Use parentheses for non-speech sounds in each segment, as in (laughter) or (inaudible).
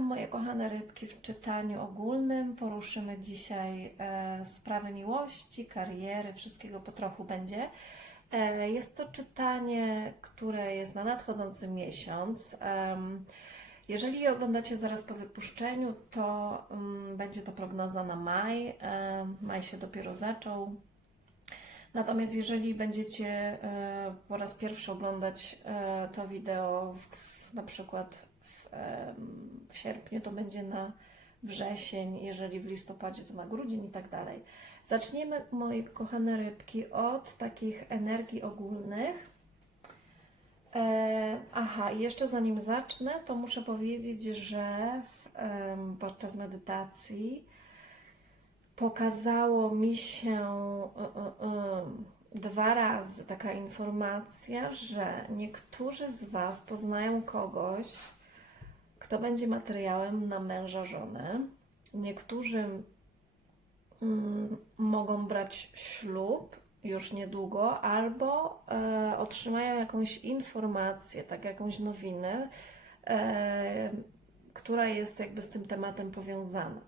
Witam moje kochane rybki w czytaniu ogólnym. Poruszymy dzisiaj e, sprawy miłości, kariery, wszystkiego po trochu będzie. E, jest to czytanie, które jest na nadchodzący miesiąc. Em, jeżeli je oglądacie zaraz po wypuszczeniu, to mm, będzie to prognoza na maj. E, maj się dopiero zaczął. Natomiast jeżeli będziecie e, po raz pierwszy oglądać e, to wideo w, na przykład w, sierpniu, to będzie na wrzesień, jeżeli w listopadzie, to na grudzień i tak dalej. Zaczniemy, moje kochane rybki, od takich energii ogólnych. E, aha, jeszcze zanim zacznę, to muszę powiedzieć, że w, em, podczas medytacji pokazało mi się y, y, y, dwa razy taka informacja, że niektórzy z Was poznają kogoś, kto będzie materiałem na męża, żonę. Niektórzy mm, mogą brać ślub już niedługo, albo e, otrzymają jakąś informację, tak jakąś nowinę, e, która jest jakby z tym tematem powiązana.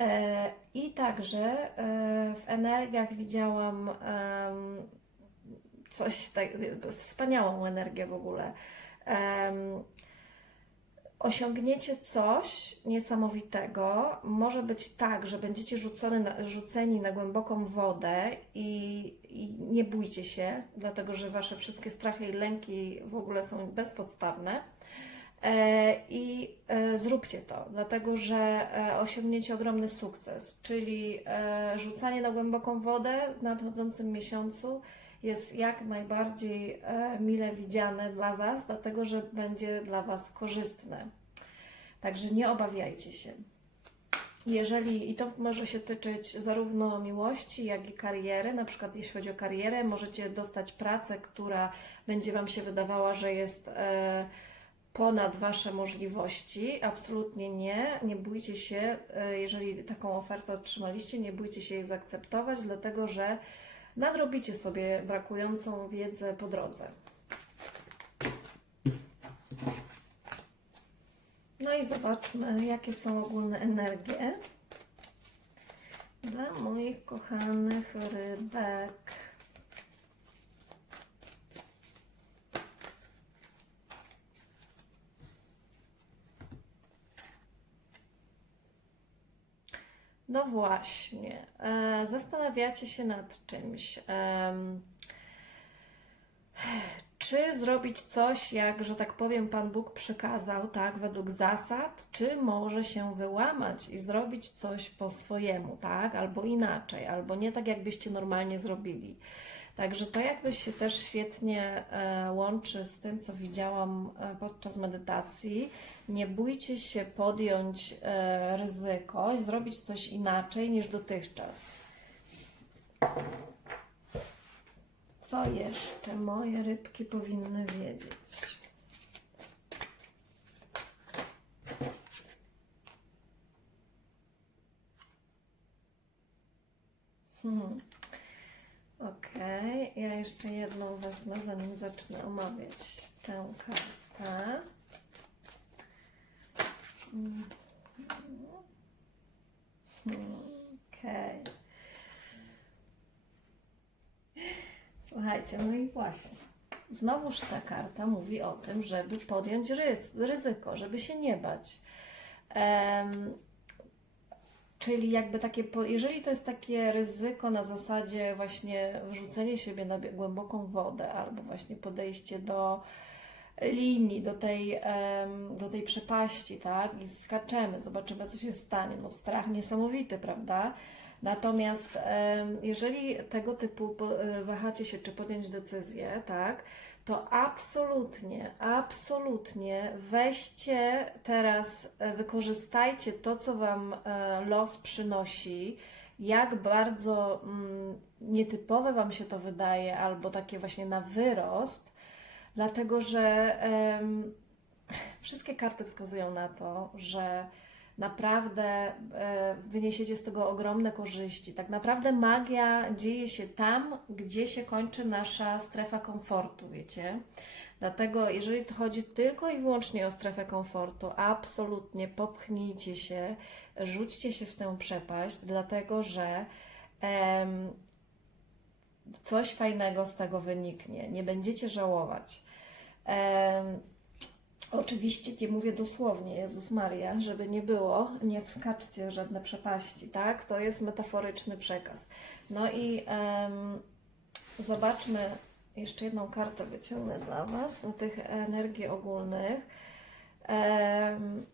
E, I także e, w energiach widziałam em, coś tak, wspaniałą energię w ogóle. Em, Osiągniecie coś niesamowitego. Może być tak, że będziecie rzucony na, rzuceni na głęboką wodę i, i nie bójcie się, dlatego że wasze wszystkie strachy i lęki w ogóle są bezpodstawne. E, I e, zróbcie to, dlatego że e, osiągniecie ogromny sukces, czyli rzucanie na głęboką wodę w nadchodzącym miesiącu jest jak najbardziej e, mile widziane dla Was, dlatego że będzie dla Was korzystne. Także nie obawiajcie się. Jeżeli, i to może się tyczyć zarówno miłości, jak i kariery, na przykład jeśli chodzi o karierę, możecie dostać pracę, która będzie Wam się wydawała, że jest e, ponad Wasze możliwości. Absolutnie nie. Nie bójcie się, e, jeżeli taką ofertę otrzymaliście, nie bójcie się jej zaakceptować, dlatego że nadrobicie sobie brakującą wiedzę po drodze. No i zobaczmy, jakie są ogólne energie dla moich kochanych rybek. No właśnie, e, zastanawiacie się nad czymś. Czy zrobić coś, jak, że tak powiem, Pan Bóg przykazał, tak, według zasad, czy może się wyłamać i zrobić coś po swojemu, tak, albo inaczej, albo nie tak, jakbyście normalnie zrobili. Także to jakby się też świetnie e, łączy z tym, co widziałam e, podczas medytacji. Nie bójcie się podjąć e, ryzyko i zrobić coś inaczej niż dotychczas. Co jeszcze moje rybki powinny wiedzieć? Hmm. Okej, ja jeszcze jedną wezmę, zanim zacznę omawiać tę kartę. Okej. Słuchajcie, no i właśnie. Znowuż ta karta mówi o tym, żeby podjąć ryzyko, żeby się nie bać. Em, czyli jakby takie, jeżeli to jest takie ryzyko na zasadzie właśnie wrzucenie siebie na głęboką wodę albo właśnie podejście do linii, do tej, do tej przepaści, tak? I skaczemy, zobaczymy, co się stanie. No strach niesamowity, prawda? Natomiast jeżeli tego typu e, wahacie się, czy podjąć decyzję, tak, to absolutnie, absolutnie weźcie teraz, e, wykorzystajcie to, co Wam e, los przynosi, jak bardzo mm, nietypowe Wam się to wydaje, albo takie właśnie na wyrost, dlatego że (laughs) wszystkie karty wskazują na to, że naprawdę e, wyniesiecie z tego ogromne korzyści. Tak naprawdę magia dzieje się tam, gdzie się kończy nasza strefa komfortu, wiecie? Dlatego, jeżeli chodzi tylko i wyłącznie o strefę komfortu, absolutnie popchnijcie się, rzućcie się w tę przepaść, dlatego że em, coś fajnego z tego wyniknie. Nie będziecie żałować. Em, Oczywiście nie mówię dosłownie, Jezus Maria, żeby nie było, nie wskaczcie żadne przepaści, tak? To jest metaforyczny przekaz. No i em, zobaczmy, jeszcze jedną kartę wyciągnę dla Was na tych energii ogólnych. Em,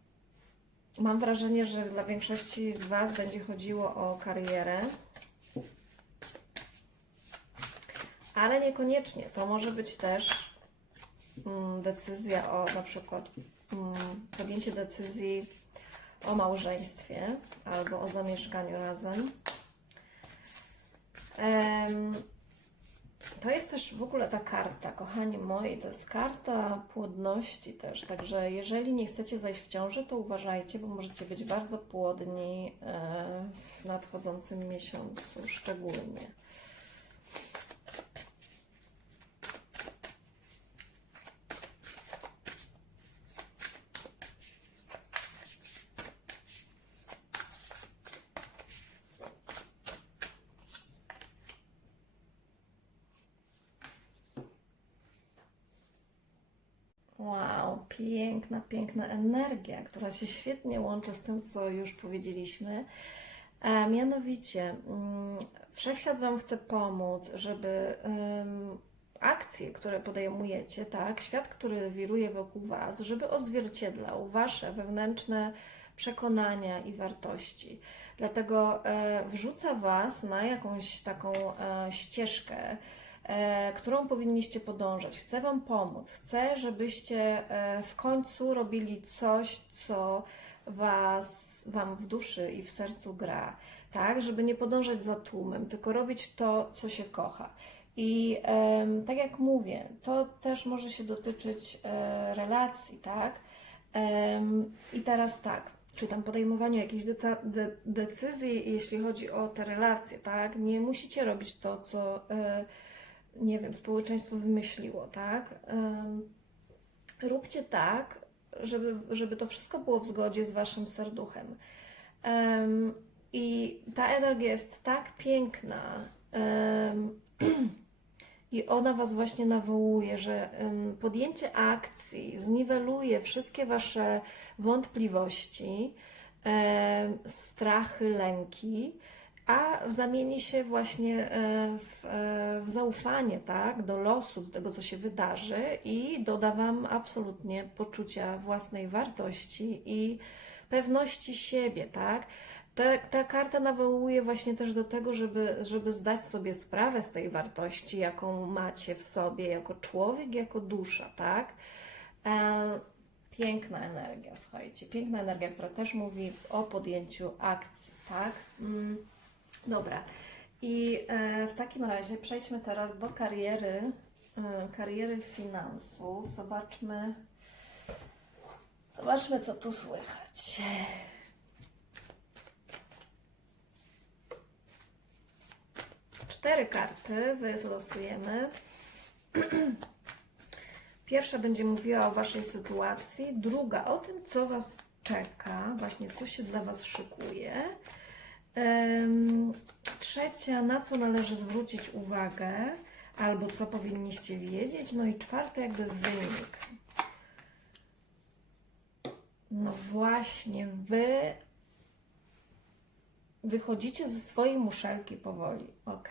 mam wrażenie, że dla większości z Was będzie chodziło o karierę. Ale niekoniecznie. To może być też decyzja o na przykład mm, podjęcie decyzji o małżeństwie albo o zamieszkaniu razem. Em, to jest też w ogóle ta karta, kochani moi, to jest karta płodności też. Także jeżeli nie chcecie zajść w ciąży, to uważajcie, bo możecie być bardzo płodni e, w nadchodzącym miesiącu szczególnie. Wow, piękna, piękna energia, która się świetnie łączy z tym, co już powiedzieliśmy. A mianowicie, mm, Wszechświat Wam chce pomóc, żeby ym, akcje, które podejmujecie, tak, świat, który wiruje wokół Was, żeby odzwierciedlał Wasze wewnętrzne przekonania i wartości. Dlatego e, wrzuca Was na jakąś taką e, ścieżkę, e, którą powinniście podążać. Chcę Wam pomóc. Chcę, żebyście e, w końcu robili coś, co was, Wam w duszy i w sercu gra. Tak, żeby nie podążać za tłumem, tylko robić to, co się kocha. I tak jak mówię, to też może się dotyczyć e, relacji, tak? I teraz tak, czy tam podejmowaniu de- decyzji, jeśli chodzi o te relacje, tak? Nie musicie robić to, co, e, nie wiem, społeczeństwo wymyśliło, tak? Róbcie tak, żeby, żeby to wszystko było w zgodzie z Waszym serduchem. Em, I ta energia jest tak piękna. (clears throat) i ona Was właśnie nawołuje, że podjęcie akcji zniweluje wszystkie Wasze wątpliwości, strachy, lęki, a zamieni się właśnie e, w, e, w zaufanie, tak, do losu, do tego, co się wydarzy i doda Wam absolutnie poczucia własnej wartości i pewności siebie, tak. Ta, ta karta nawołuje właśnie też do tego, żeby, żeby zdać sobie sprawę z tej wartości, jaką macie w sobie jako człowiek, jako dusza, tak? E, piękna energia, słuchajcie, piękna energia, która też mówi o podjęciu akcji, tak? Dobra. I e, w takim razie przejdźmy teraz do kariery, e, kariery finansów. Zobaczmy, zobaczmy, co tu słychać. Cztery karty wylosujemy. (clears throat) Pierwsza będzie mówiła o Waszej sytuacji, druga o tym, co Was czeka, właśnie co się dla Was szykuje. Trzecia, na co należy zwrócić uwagę, albo co powinniście wiedzieć. No i czwarta, jakby wynik. No właśnie, Wy wychodzicie ze swojej muszelki powoli, ok?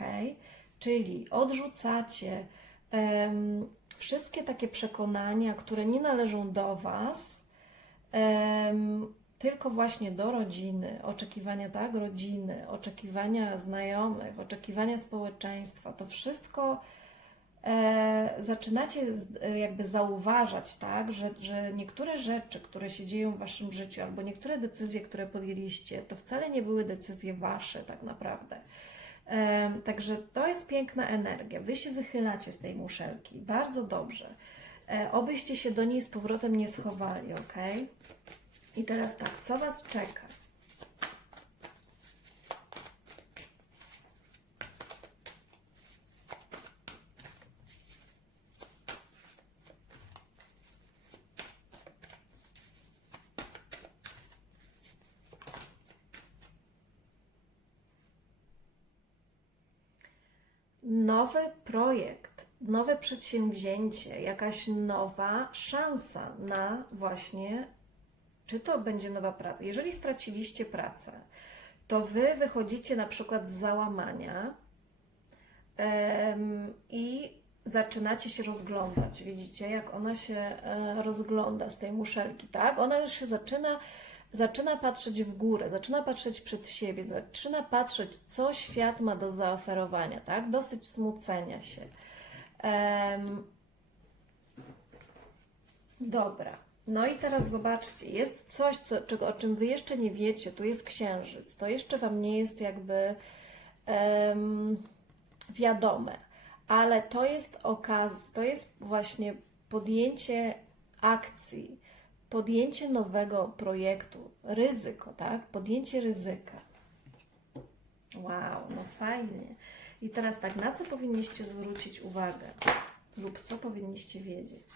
Czyli odrzucacie em, wszystkie takie przekonania, które nie należą do Was, em, tylko właśnie do rodziny, oczekiwania tak, rodziny, oczekiwania znajomych, oczekiwania społeczeństwa. To wszystko e, zaczynacie z, e, jakby zauważać, tak, że, że niektóre rzeczy, które się dzieją w Waszym życiu, albo niektóre decyzje, które podjęliście, to wcale nie były decyzje Wasze tak naprawdę. E, także to jest piękna energia. Wy się wychylacie z tej muszelki. Bardzo dobrze. E, obyście się do niej z powrotem nie schowali, ok? I teraz tak, co Was czeka? nowy projekt, nowe przedsięwzięcie, jakaś nowa szansa na właśnie, czy to będzie nowa praca. Jeżeli straciliście pracę, to wy wychodzicie na przykład z załamania i zaczynacie się rozglądać. Widzicie, jak ona się e, rozgląda z tej muszelki, tak? Ona już się zaczyna zaczyna patrzeć w górę, zaczyna patrzeć przed siebie, zaczyna patrzeć, co świat ma do zaoferowania, tak? Dosyć smucenia się. Dobra. No i teraz zobaczcie, jest coś, co, czego, o czym Wy jeszcze nie wiecie. Tu jest księżyc. To jeszcze Wam nie jest jakby em, wiadome, ale to jest okazja, to jest właśnie podjęcie akcji, podjęcie nowego projektu, ryzyko, tak? Podjęcie ryzyka. Wow, no fajnie. I teraz tak, na co powinniście zwrócić uwagę? Lub co powinniście wiedzieć?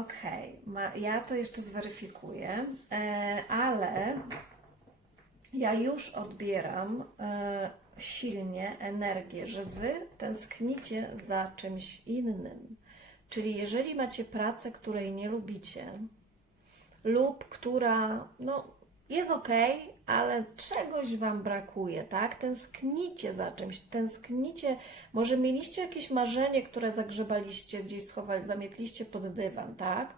Okej, ma- ja to jeszcze zweryfikuję, e, ale ja już odbieram e, silnie energię, że Wy tęsknicie za czymś innym. Czyli jeżeli macie pracę, której nie lubicie, lub która no, jest ok, ale czegoś Wam brakuje, tak? Tęsknicie za czymś, tęsknicie, może mieliście jakieś marzenie, które zagrzebaliście, gdzieś schowali, zamietliście pod dywan, tak?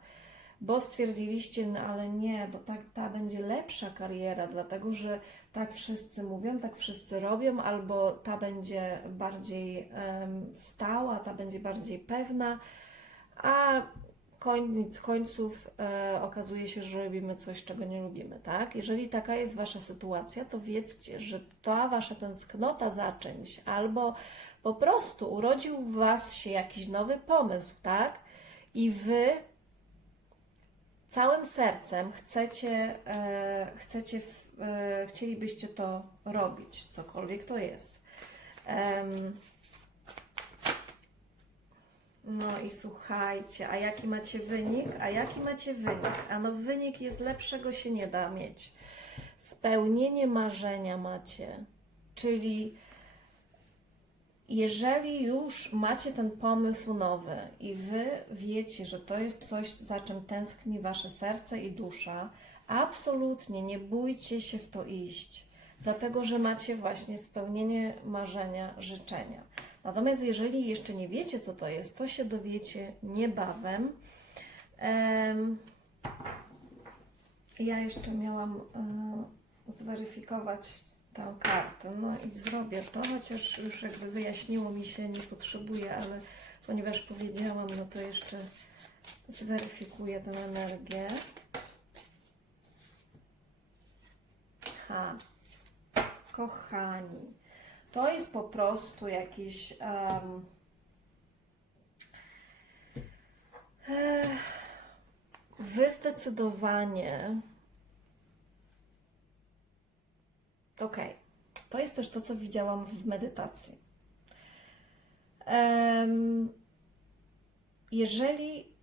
Bo stwierdziliście, no ale nie, bo tak, ta będzie lepsza kariera, dlatego że tak wszyscy mówią, tak wszyscy robią, albo ta będzie bardziej em, stała, ta będzie bardziej pewna, a koniec końców e, okazuje się, że robimy coś, czego nie lubimy, tak? Jeżeli taka jest Wasza sytuacja, to wiedzcie, że ta Wasza tęsknota za czymś albo po prostu urodził w Was się jakiś nowy pomysł, tak? I Wy całym sercem chcecie, e, chcecie w, e, chcielibyście to robić, cokolwiek to jest. Em, no i słuchajcie, a jaki macie wynik? A jaki macie wynik? A no wynik jest lepszego się nie da mieć. Spełnienie marzenia macie, czyli jeżeli już macie ten pomysł nowy i wy wiecie, że to jest coś, za czym tęskni wasze serce i dusza, absolutnie nie bójcie się w to iść, dlatego że macie właśnie spełnienie marzenia, życzenia. Natomiast jeżeli jeszcze nie wiecie, co to jest, to się dowiecie niebawem. Em, ja jeszcze miałam e, zweryfikować tę kartę. No i zrobię to, chociaż już jakby wyjaśniło mi się, nie potrzebuję, ale ponieważ powiedziałam, no to jeszcze zweryfikuję tę energię. Ha, kochani, to jest po prostu jakiś. em, eh, wy. Okej, to jest też to, co widziałam w medytacji. Em, jeżeli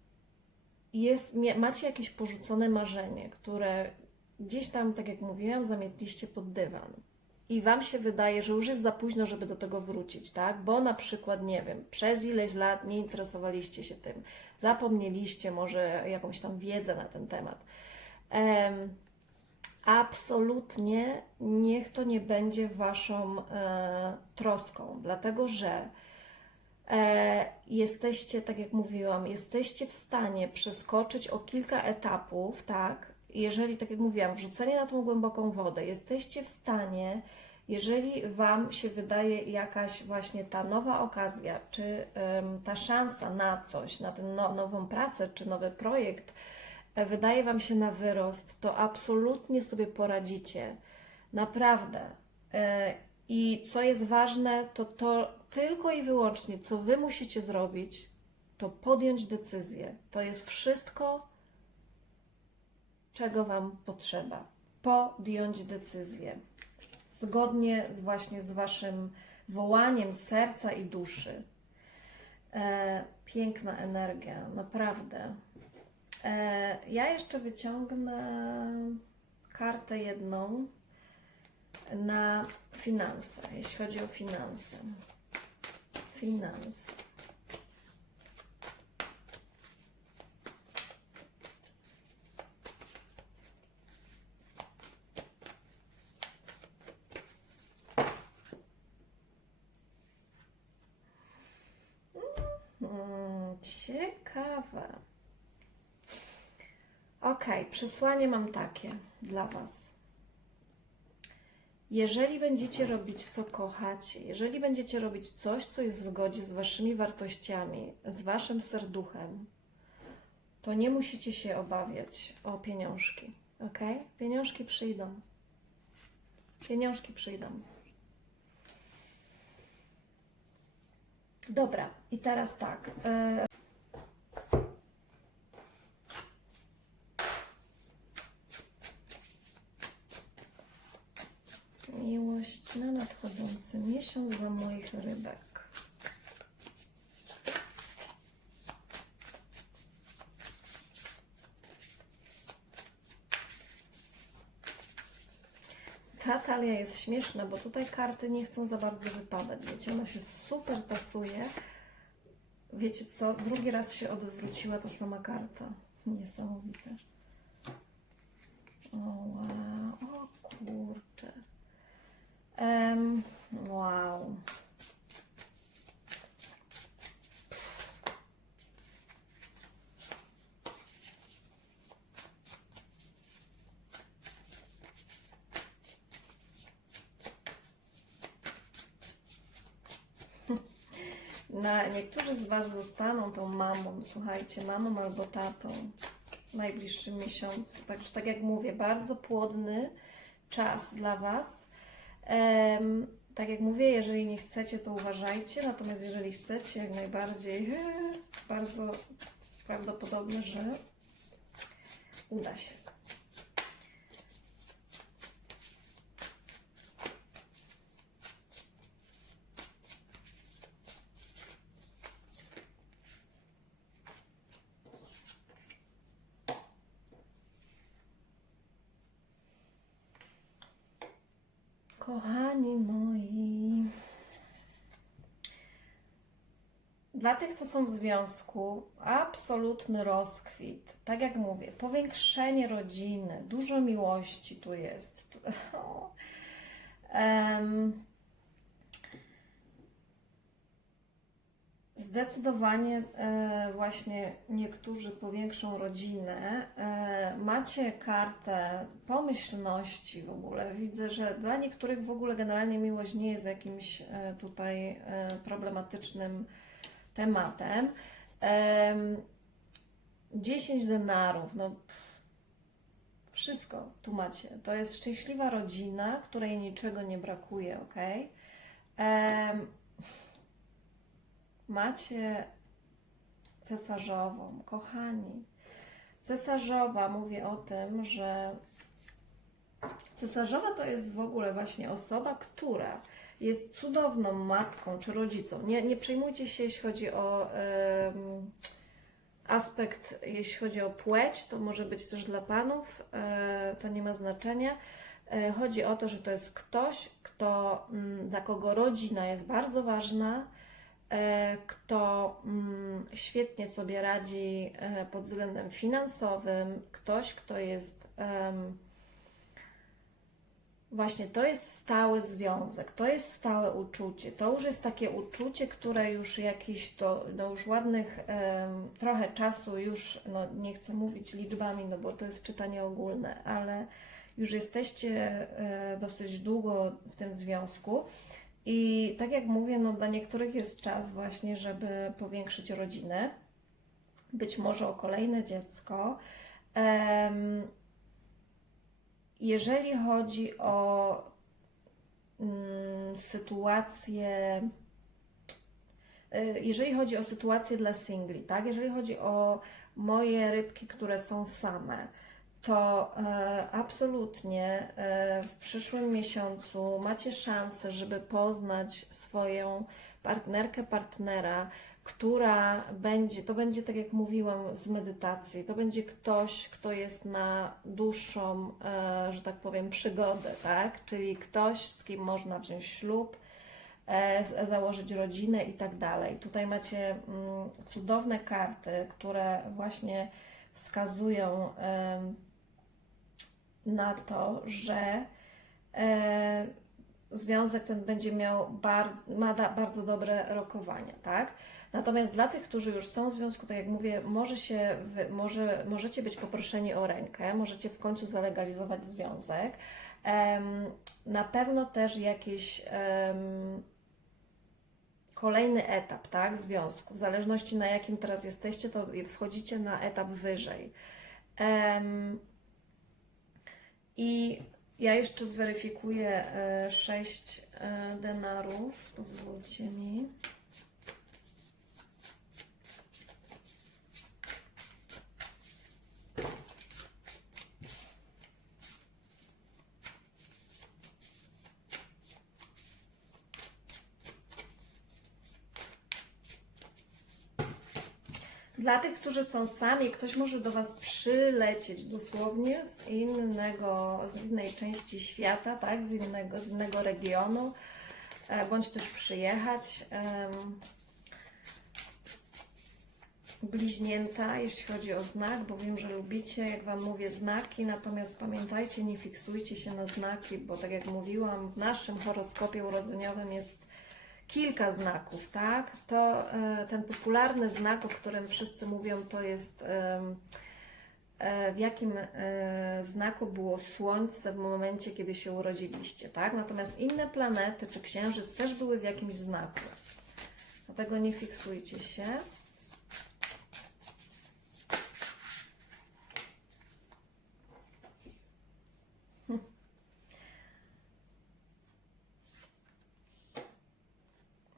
jest, macie jakieś porzucone marzenie, które gdzieś tam, tak jak mówiłam, zamietliście pod dywan i Wam się wydaje, że już jest za późno, żeby do tego wrócić, tak? Bo na przykład, nie wiem, przez ileś lat nie interesowaliście się tym, zapomnieliście może jakąś tam wiedzę na ten temat. Em, absolutnie niech to nie będzie Waszą e, troską, dlatego że e, jesteście, tak jak mówiłam, jesteście w stanie przeskoczyć o kilka etapów, tak? Jeżeli, tak jak mówiłam, wrzucenie na tą głęboką wodę, jesteście w stanie, jeżeli Wam się wydaje jakaś właśnie ta nowa okazja, czy em, ta szansa na coś, na tę no, nową pracę, czy nowy projekt, e, wydaje Wam się na wyrost, to absolutnie sobie poradzicie. Naprawdę. E, I co jest ważne, to to tylko i wyłącznie, co Wy musicie zrobić, to podjąć decyzję. To jest wszystko, czego Wam potrzeba. Podjąć decyzję. Zgodnie właśnie z Waszym wołaniem serca i duszy. E, piękna energia, naprawdę. E, ja jeszcze wyciągnę kartę jedną na finanse, jeśli chodzi o finanse. Finanse. Mm, ciekawe. Ok, przesłanie mam takie dla Was. Jeżeli będziecie robić, co kochacie, jeżeli będziecie robić coś, co jest w zgodzie z Waszymi wartościami, z Waszym serduchem, to nie musicie się obawiać o pieniążki. Ok? Pieniążki przyjdą. Pieniążki przyjdą. Dobra, i teraz tak. e, Miłość na nadchodzący miesiąc dla moich rybek. Ta talia jest śmieszna, bo tutaj karty nie chcą za bardzo wypadać. Wiecie, ona się super pasuje. Wiecie co? Drugi raz się odwróciła ta sama karta. Niesamowite. O, wow. o kurczę. Em, wow. Na, niektórzy z Was zostaną tą mamą, słuchajcie, mamą albo tatą w najbliższym miesiącu. Także tak jak mówię, bardzo płodny czas dla Was. Tak jak mówię, jeżeli nie chcecie, to uważajcie, natomiast jeżeli chcecie, jak najbardziej, (laughs) bardzo prawdopodobne, że uda się. Kochani moi, dla tych, co są w związku, absolutny rozkwit. Tak jak mówię, powiększenie rodziny, dużo miłości tu jest. (laughs) Em, Zdecydowanie e, właśnie niektórzy powiększą rodzinę. E, macie kartę pomyślności w ogóle. Widzę, że dla niektórych w ogóle generalnie miłość nie jest jakimś e, tutaj problematycznym tematem. Em, 10 denarów, no wszystko tu macie. To jest szczęśliwa rodzina, której niczego nie brakuje, ok? Macie cesarzową, kochani. Cesarzowa mówi o tym, że cesarzowa to jest w ogóle właśnie osoba, która jest cudowną matką czy rodzicą. Nie, nie przejmujcie się, jeśli chodzi o aspekt, jeśli chodzi o płeć, to może być też dla panów, e, to nie ma znaczenia. E, chodzi o to, że to jest ktoś, kto, mm, dla kogo rodzina jest bardzo ważna, kto mm, świetnie sobie radzi e, pod względem finansowym, ktoś, kto jest Właśnie to jest stały związek, to jest stałe uczucie. To już jest takie uczucie, które już jakiś, to, no już ładnych trochę czasu, już no nie chcę mówić liczbami, no bo to jest czytanie ogólne, ale już jesteście e, dosyć długo w tym związku. I tak jak mówię, no dla niektórych jest czas właśnie, żeby powiększyć rodzinę, być może o kolejne dziecko. Jeżeli chodzi o mm, sytuację y, jeżeli chodzi o sytuację dla singli, tak, jeżeli chodzi o moje rybki, które są same, to e, absolutnie e, w przyszłym miesiącu macie szansę, żeby poznać swoją partnerkę, partnera, która będzie, to będzie tak jak mówiłam z medytacji, to będzie ktoś, kto jest na dłuższą, e, że tak powiem, przygodę, tak? Czyli ktoś, z kim można wziąć ślub, założyć rodzinę i tak dalej. Tutaj macie mm, cudowne karty, które właśnie wskazują na to, że e, związek ten będzie miał bar, ma da, bardzo dobre rokowania, tak? Natomiast dla tych, którzy już są w związku, tak jak mówię, może się, może, możecie być poproszeni o rękę, możecie w końcu zalegalizować związek. Em, na pewno też jakieś em, kolejny etap, tak, związku, w zależności na jakim teraz jesteście, to wchodzicie na etap wyżej. Em, I ja jeszcze zweryfikuję e, sześć e, denarów, pozwólcie mi. Dla tych, którzy są sami, ktoś może do Was przylecieć dosłownie z innego, z innej części świata, tak? z, innego, z innego regionu, e, bądź też przyjechać. bliźnięta, jeśli chodzi o znak, bo wiem, że lubicie, jak Wam mówię, znaki, natomiast pamiętajcie, nie fiksujcie się na znaki, bo tak jak mówiłam, w naszym horoskopie urodzeniowym jest kilka znaków, tak? To e, ten popularny znak, o którym wszyscy mówią, to jest e, w jakim e, znaku było Słońce w momencie, kiedy się urodziliście, tak? Natomiast inne planety czy Księżyc też były w jakimś znaku. Dlatego nie fiksujcie się.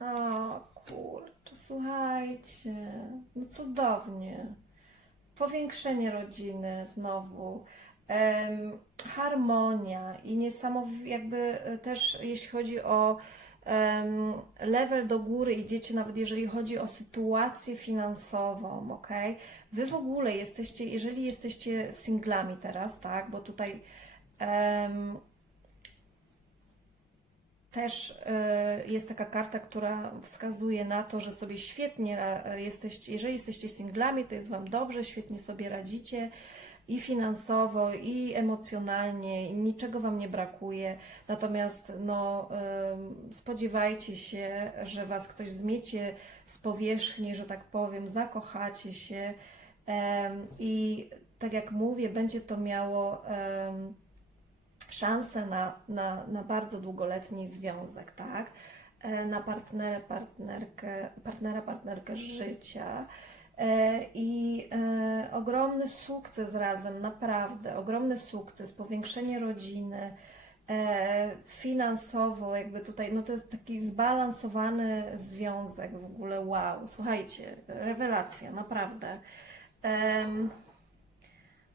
O kurczę, słuchajcie, no cudownie. Powiększenie rodziny znowu, em, harmonia i niesamowite, jakby e, też jeśli chodzi o em, level do góry idziecie, nawet jeżeli chodzi o sytuację finansową, ok? Wy w ogóle jesteście, jeżeli jesteście singlami teraz, tak, bo tutaj em, też y, jest taka karta, która wskazuje na to, że sobie świetnie jesteście, jeżeli jesteście singlami, to jest Wam dobrze, świetnie sobie radzicie i finansowo, i emocjonalnie, i niczego Wam nie brakuje. Natomiast no, ym, spodziewajcie się, że Was ktoś zmiecie z powierzchni, że tak powiem, zakochacie się i tak jak mówię, będzie to miało. Szansę na, na, na bardzo długoletni związek, tak? E, Na partnerę, partnerkę, partnera, partnerkę życia. E, I e, ogromny sukces razem, naprawdę, ogromny sukces, powiększenie rodziny, finansowo, jakby tutaj, no to jest taki zbalansowany związek w ogóle, wow, słuchajcie, rewelacja, naprawdę. Em,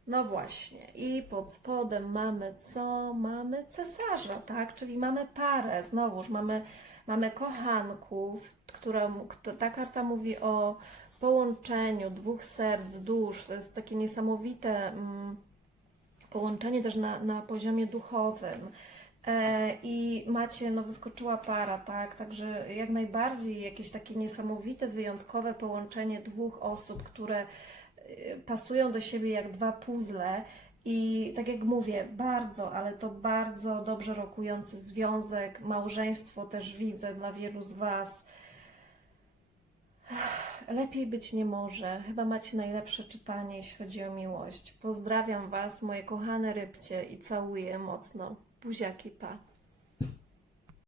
no właśnie, i pod spodem mamy co? Mamy cesarza, tak? Czyli mamy parę, znowuż mamy, mamy kochanków, która, ta karta mówi o połączeniu dwóch serc, dusz. To jest takie niesamowite mm, połączenie też na, na poziomie duchowym. E, I macie, no wyskoczyła para, tak? Także jak najbardziej jakieś takie niesamowite, wyjątkowe połączenie dwóch osób, które pasują do siebie jak dwa puzzle. I tak jak mówię, bardzo, ale to bardzo dobrze rokujący związek, małżeństwo też widzę dla wielu z Was. Lepiej być nie może. Chyba macie najlepsze czytanie, jeśli chodzi o miłość. Pozdrawiam Was, moje kochane rybcie, i całuję mocno. Buziaki, pa.